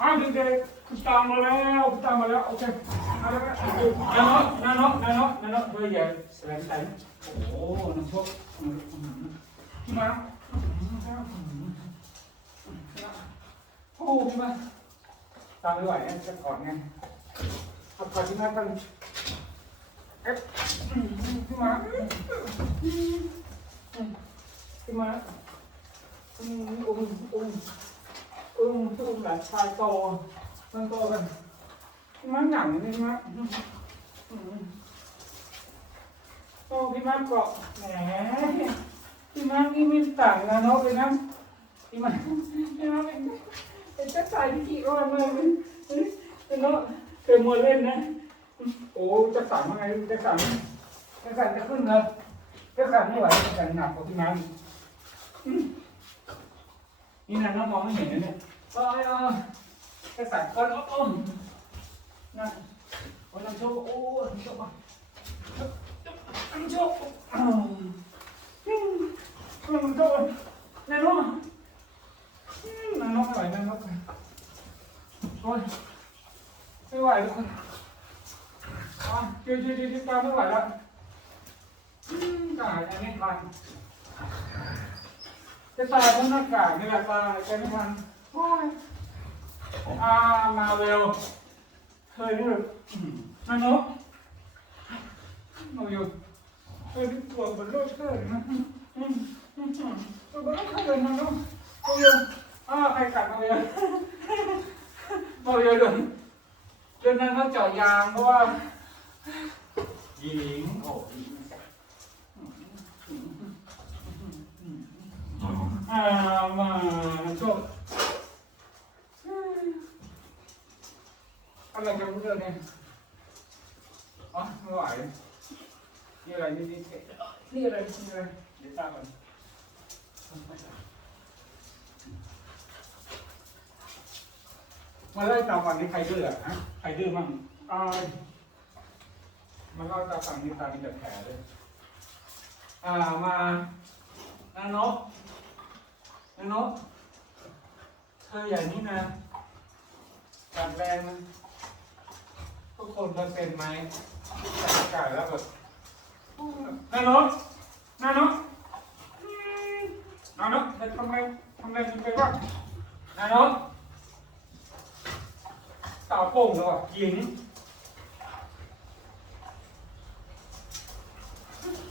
อ้าวเด็กๆคุณตามมาแล้วคุณตามมาแล้วโอเคเอาละครับนาโนนาโนนาโนนาโนเฮ้ยอย่าแสลงใจนะโอ้โหน้ำโชคพี่มาโอ้พี่มาตามไม่ไหวนะจะกอดไงเอากอดพี่มากันเอ๊ะพี่มาพี่มาอุ้มอุ้มอุ้มอุ้มอุ้ม หลานชายโตมันโตกันพี่มาหนังนี่พี่มาโอ้พี่มาเกาะแหมพี่มานี่ไม่ต่างนะเนาะเลยนะพี่มาพี่มาเป็นเป็นเจ้าชายที่ขี้อ้อนมากเลยเนาะเคยมัวเล่นนะ โอ้จะสั่นยังไงจะสั่นจะสั่นจะขึ้นเลยจะสั่นไม่ไหวจะสั่นหนักกว่าพี่มากนี่นะน้องมองไม่เห็นนะเนี่ย เออเออจะสั่นก้อนอ้อมนะโอ้น้ำโชกโอ้น้ำโชกมาน้ำโชกอ้าวอืมน้ำโชกนายน้องอืมนายน้องไม่ไหวนายน้องโอ้ยไม่ไหวทุกคนอะเดี๋ยวเดี๋ยวเดี๋ยวตามไม่ไหวแล้วอืมตายอันนี้ทันจะตายเพราะหน้ากากนี่แหละตายใจไม่ทัน โอ้ยอ่ามาเวลเคยนี่แบบอืมนั่นเนาะมาเวลเคยที่ตัวบนโลกเคยนะอืมอืมอืมตัวบนโลกเคยนะเนาะมาเวลอ่าใครกัดมาเวลมาเวลโดนโดนนั้นเขาเจาะยางเพราะว่า หญิงโอ้หญิงอ่ามาโชคอะไรกันพูดเนี่ยอ๋อไม่ไหวนี่อะไรนี่นี่นี่อะไรนี่อะไรเดี๋ยวตามก่อน มาไล่ตามวันนี้ใครดื้ออะฮะใครดื้อมั่งอ่ามันก็จะฝั่งนี้ตามีแต่แผลเลยอ่ามานาโนกนาโนกเธออย่างนี้นะกัดแรงนะทุกคนเคยเป็นไหมกัดอากาศแล้วแบบนาโนกนาโนกนาโนกจะทำไงทำไงจนเป็นว่านาโนก ตาโป่งเลยว่ะหญิง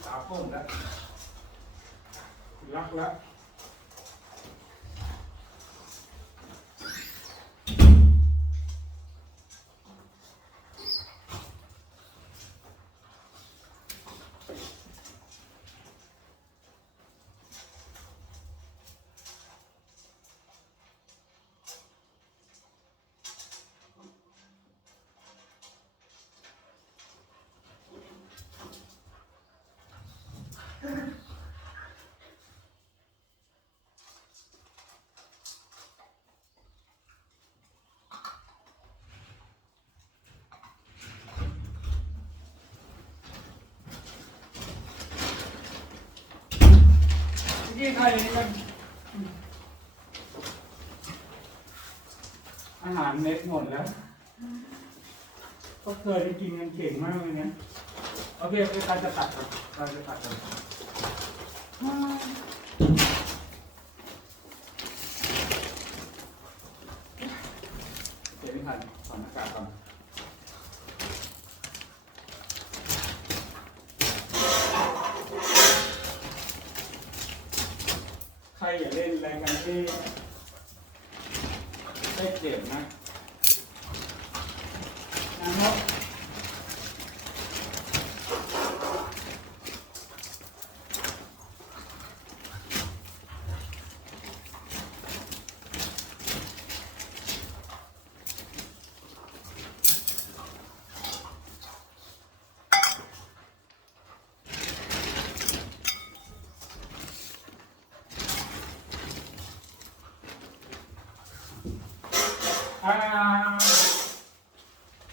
ตาโป่งแล้วรักแล้ว ที่ใครกันอาหารเม็ดหมดแล้วก็เคยได้กินกันเก่งมากเลยนะโอเคโอเคการจะตัดก่อนการจะตัดก่อนเดี๋ยวไม่ทันถอดหน้ากากก่อน ใครอย่าเล่นแรงกันที่ได้เจ็บนะนะครั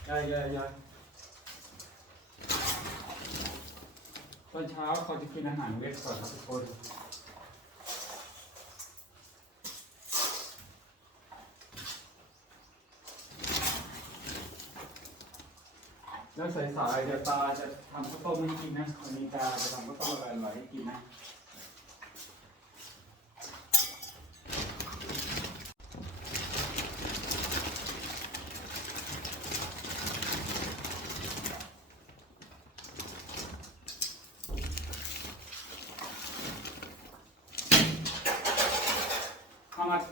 ยายยายยายตอนเช้าเขาจะกินอาหารเวทก่อนครับทุกคนแล้วสายๆเดี๋ยวตาจะทำข้าวต้มให้กินนะวันนี้ตาจะทำข้าวต้มอะรอร่อยให้กินนะ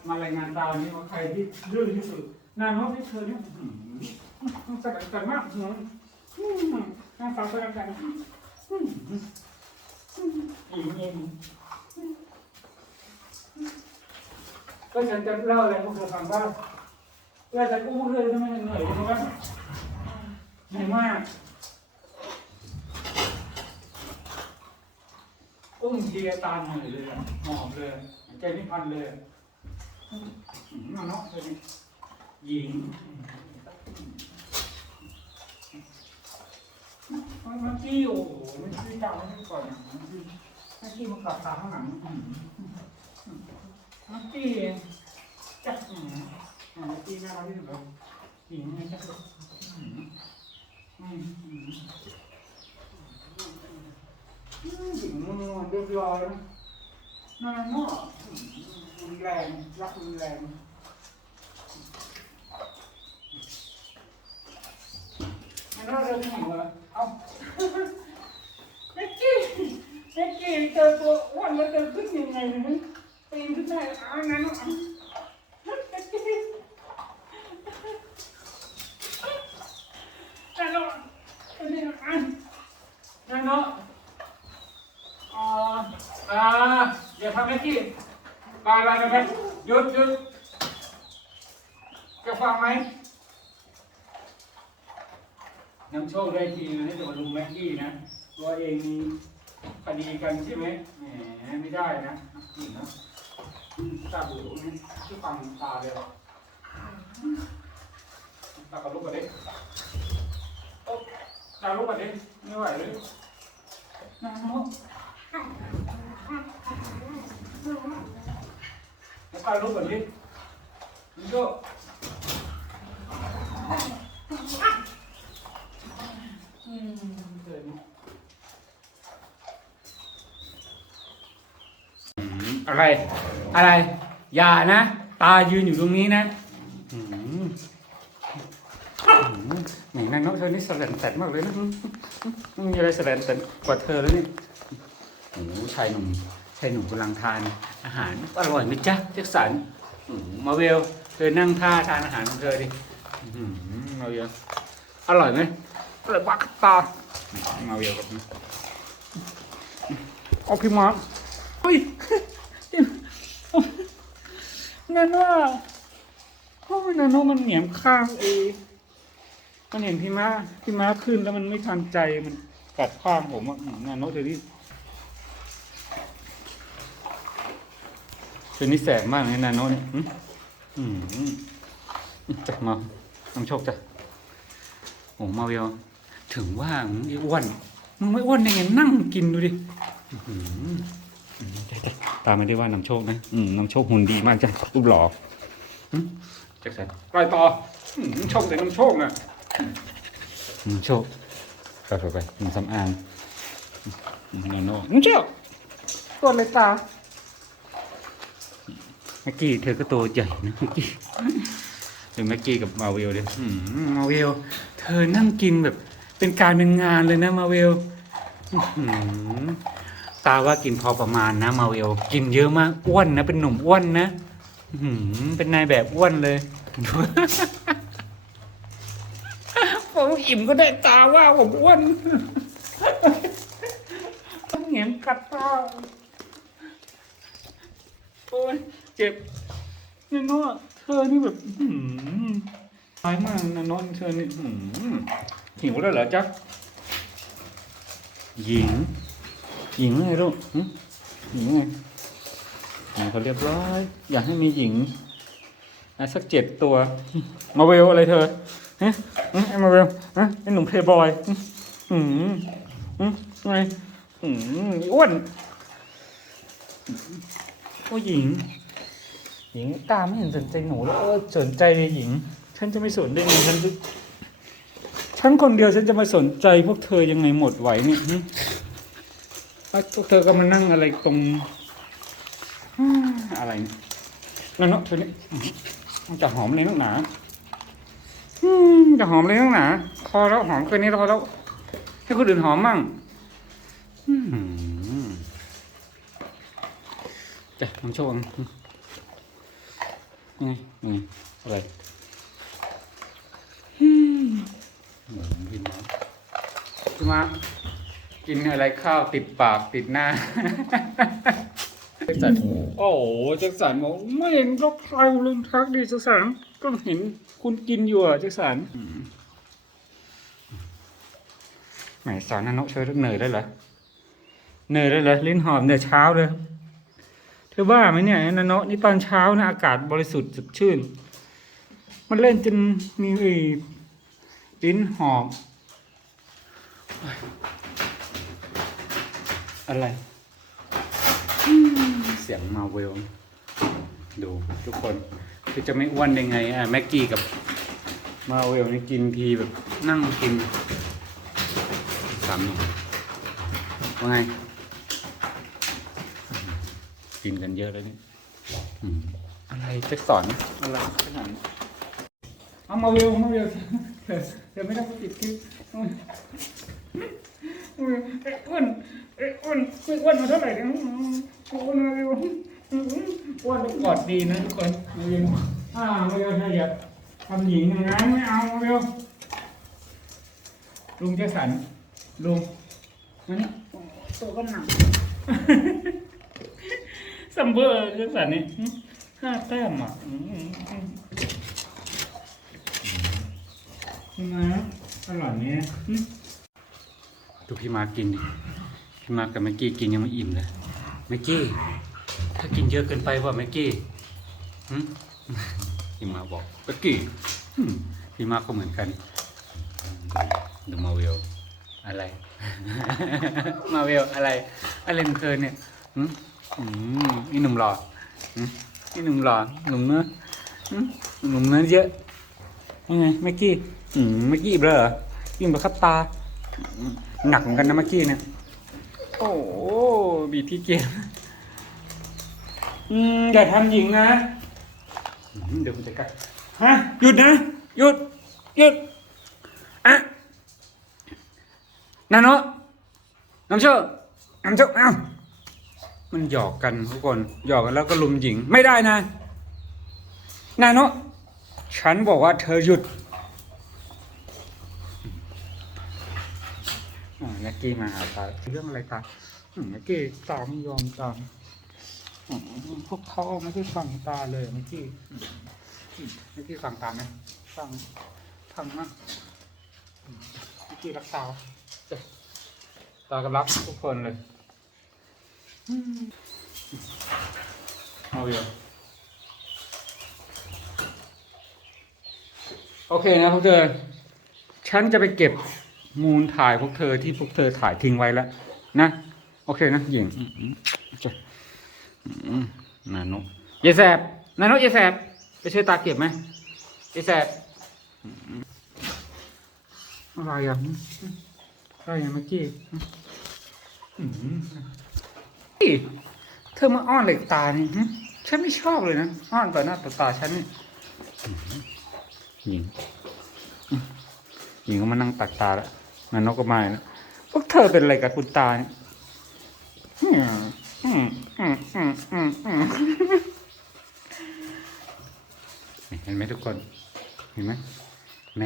มารายงานตามนี้ว่าใครที่ดื้อที่สุดนางเขาที่เธอเนี่ยหือสกัดกันมากเหรออื้อหือนางสาวสกัดกันอื้อหืออีกเองก็ฉันจะเล่าอะไรพวกเธอฟังว่าเวลาจะกู้พวกเธอทำไมเหนื่อยจังวะเหนื่อยมากอุ้มทียตามเหนื่อยเลยหอบเลยใจไม่พันเลย เนาะเธอนี่หญิงมันมันกี้โอ้โหมันกี้จ้าไม่ใช่ก่อนมันกี้มันกี้มันกลับตาข้างหลังมันกี้จักอืมมันกี้น่ารักที่สุดเลยหญิงเนี่ยจักอืมอืมอืมอืมหญิงมันเรียบร้อยนะน่ารักเนาะ รุนแรงรักรุนแรงมันเราเดินหนีเหรอเอาเม็กกี้เม็กกี้เจอตัวอ้วนมันเดินขึ้นยังไงเนี่ยปีนขึ้นได้เอานั้นเอาเม็กกี้แต่เราอันนี้อันนั่นเนาะอ่าอ่าอย่าทำเม็กกี้ ไปไปไปไปหยุดหยุดจะฟังไหมน้ำโชคได้ทีนะให้จะมาลุมแม็กกี้นะ ตัวเองมีคดีกันใช่ไหมแหมไม่ได้นะนี่นะตาบูนี่ที่ฟังตาเลยวตากับลูกกันดิโอ๊ะตาลูกกันดิไม่ไหวเลยน้ำลูก แล้วตาลูกกันดินี่ก็อืมเกิดอะไร อะไร อย่านะ ตายืนอยู่ตรงนี้นะอืมอืมไหนนางนกเธอนี่แสลนแตนมากเลยนะมีอะไรแสลนแตนกว่าเธอแล้วนี่โอ้ชายหนุ่มชายหนุ่มกำลังทาน อาหารอร่อยไหมจ๊ะเจ็คสันอืมมาเวลเธอนั่งท่าทานอาหารของเธอดิอืมมาเวลอร่อยไหมอร่อยบักตามาเวลกับนี่เอาพี่มาร์คเฮ้ยนั่นว่าโอ้ยนันโนมันเหนียมข้างเองมันเห็นพี่ม้าพี่ม้าขึ้นแล้วมันไม่ทันใจมันกัดข้างผมอะอืมนันโนเธอที่ เธอนี่แสบมากเลยนันโนเนี่ยอืมอืมอืมจะมาน้องโชคจ้ะโอ้มาเวลถึงว่ามึงไอ้อ้วนมึงไม่อ้วนได้ไงนั่งกินดูดิอื้อหืออืมจ้ะจ้ะตามไม่ได้ว่านำโชคนะอืมนำโชคหุ่นดีมากจ้ะรูปหล่อหึแจ็คสันไปต่ออืมนำโชคแต่นำโชคนะนำโชคไปไปไปนำสำอางอืมโนโน่นำโชคตัวเลยตา เมื่อกี้เธอก็ตัวใหญ่นะเมื่อกี้ถึงเมื่อกี้กับมาเวลเลยอืมมาเวลเธอนั่งกินแบบเป็นการเป็นงานเลยนะมาเวลอื้อหือตาว่ากินพอประมาณนะมาเวลกินเยอะมากอ้วนนะเป็นหนุ่มอ้วนนะอื้อหือเป็นนายแบบอ้วนเลยผมอิ่มก็ได้ตาว่าผมอ้วนเหงียนกัดตาโอ้ยเจ็บนี่เนาะเธอนี่แบบอื้อหือร้ายมากนะนอนเธอนี่หืมหิวแล้วเหรอจ๊ะหญิง หญิงไงลูกหึหญิงไงหญิงเขาเรียบร้อย อยากให้มีหญิงอะสักเจ็ดตัว มาเวลอะไรเธอฮะฮะไอ้มาเวลฮะไอ้หนุ่มเพลย์บอยหึหืมหืมไงหืมอ้วนโอ้หญิง หญิงตาไม่เห็นสนใจหนูแล้วเออสนใจเลยหญิง ฉันจะไม่สนได้ไงฉันจะฉันคนเดียวฉันจะมาสนใจ พวกเธอยังไงหมดไหวเนี่ยพวกเธอก็มานั่งอะไรตรงอะไรนั่นเนาะเธอเนี่ยอื้อหือมันจะหอมเลยนักหนาจะหอมเลยนักหนาพอแล้วหอมแค่นี้พอแล้วให้คนอื่นหอมมั่งอืมจ้ะน้องโชว์ นี่ไงนี่อะไรอืมเหมือนพี่มาพี่มากินอะไรข้าวติดปากติดหน้าแจ็คสันโอ้โหแจ็คสันบอกไม่เห็นก็ใครลืมทักดิแจ็คสันก็เห็นคุณกินอยู่อะแจ็คสันแหมสอนนนกช่วยเหนื่อยได้เหรอเหนื่อยได้เหรอลิ้นหอมเนี่ยเช้าเลย เธอว่าไหมเนี่ยนนกนี่ตอนเช้านะอากาศบริสุทธิ์สดชื่น มันเล่นจนมีไอ้ลิ้นหอมอะไร เสียงมาเวล ดูทุกคนคือจะไม่อ้วนได้ไงอะแม็กกี้กับมาเวลนี่กินทีแบบนั่งกินสามหนุ่มว่าไง กินกันเยอะเลยนี่อืมอะไรจะสอนอะไรขนาดนี้เอามาเวลมาเวลเธอเธอไม่ต้องไปปิดคลิปเอามาเอามาเอ้ยอ้วนเอ้ยอ้วนคุยอ้วนมาเท่าไหร่เนี่ยอืมอ้วนมาเวลอืมอ้วนแล้วกอดดีนะทุกคนมาเวลอ่ามาเวลเธออย่าทำหญิงอย่างนั้นไม่เอามาเวลลุงเจสันลุงมานี่ตัวก็หนัก ซัมเบอร์เจสันนี่ห้าแต้มอะอืมอืมอืมพี่มาอร่อยเนี่ยดูพี่มากินดิพี่มากับแม็กกี้กินยังไม่อิ่มเลยแม็กกี้ ถ้ากินเยอะเกินไปว่าแม็กกี้พี่มาบอกแม็กกี้พี่มาก็เหมือนกันดูมาเวลอะไร มาเวลอะไร อะไรของเธอเนี่ย อืมนี่หนุ่มหล่อหึนี่หนุ่มหล่อหนุ่มเนื้อหนุ่มเนื้อเยอะยังไงแม็กกี้อืมแม็กกี้เบลอยิ่งแบบขับตา หนักเหมือนกันนะแม็กกี้เนี่ย โอ้โหบีบพี่เกมอืมอย่าทำหญิงนะเดี๋ยวผมจะกัดฮะหยุดนะหยุดหยุดอะนาโนน้ำเชื่อน้ำเชื่อเอ้า มันหยอกกันทุกคนหยอกกันแล้วก็ลุมหญิงไม่ได้นะนาโนฉันบอกว่าเธอหยุดอ่านักกี้มาหาตาเรื่องอะไรตาอืมนักกี้ตาไม่ยอมตามอืมพวกเขาไม่ได้ฟังตาเลยนักกี้อืมนักกี้ฟังตาไหมฟังฟังมากอืมนักกี้รักตาตาก็รักทุกคนเลย อืมเอาอยู่โอเคนะพวกเธอ ฉันจะไปเก็บมูลถ่ายพวกเธอที่พวกเธอถ่ายทิ้งไว้แล้วนะ โอเคนะหญิงนานุยายแสบนานุยายแสบไปช่วยตาเก็บไหมยายแสบอะไรอะอืมอะไรอะเมื่อกี้ เธอมาอ้อนเหล็กตานี่ฉันไม่ชอบเลยนะ อ้อนต่อหน้าต่อตาฉันนี่หญิงหญิงก็มานั่งตักตาแล้วนันนกก็มาแล้วพวกเธอเป็นอะไรกับคุณตาเนี่ยเห็นไหมทุกคน เห็นไหมแหม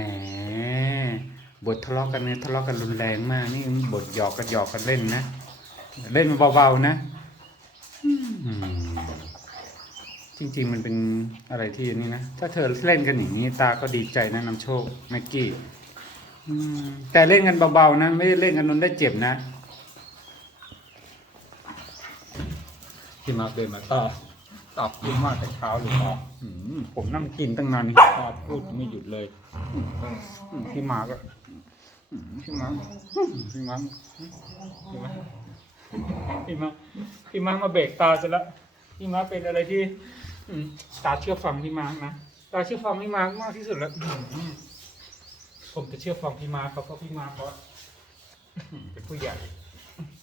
บททะเลาะกันเนี่ยทะเลาะกันรุนแรงมาก นี่บทหยอกกันหยอกกันเล่นนะ เล่นเบาๆนะอืมจริง ๆ มันเป็นอะไรที่นี่นะ ถ้าเธอเล่นกันอย่างนี้ ตาก็ดีใจนะนำโชคแม็กกี้อืมแต่เล่นกันเบาๆนะ ไม่ได้เล่นกันนนได้เจ็บนะที่มาเดินมาตอบตอบพูดมากแต่เช้าเลยตอบอืมผมนั่งกินตั้งนานนี่ตอบพูดไม่หยุดเลยอืมอืมพี่มาก็อืมพี่มาอืมพี่มาอืมพี่มา พี่มาพี่มามาเบรกตาเสร็จแล้วพี่มาเป็นอะไรที่ อืมตาเชื่อฟังพี่มาร์คนะตาเชื่อฟังพี่มาร์คมากที่สุดแล้วผมจะเชื่อฟังพี่มาร์คเขาเพราะพี่มาร์คเขาเป็นผู้ใหญ่